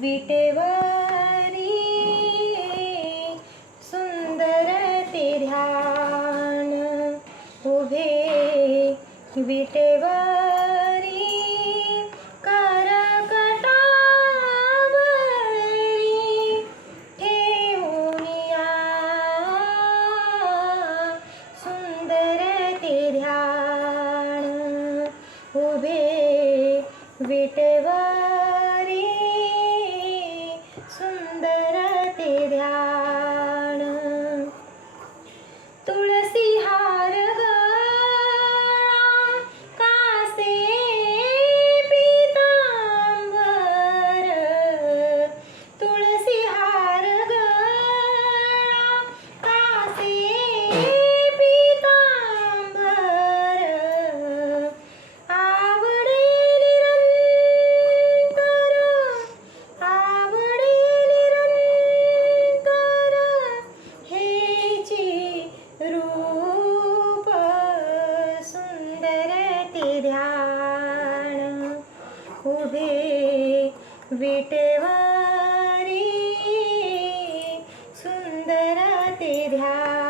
विटेवरी सुंदर ते ध्यान। उभे विटेवरी करकटावरी ठेवूनिया सुंदर ते ध्यान। उभे विटेवरी सुंदर ते ते ध्यान. उभे विटेवारी सुंदर ते ध्यान.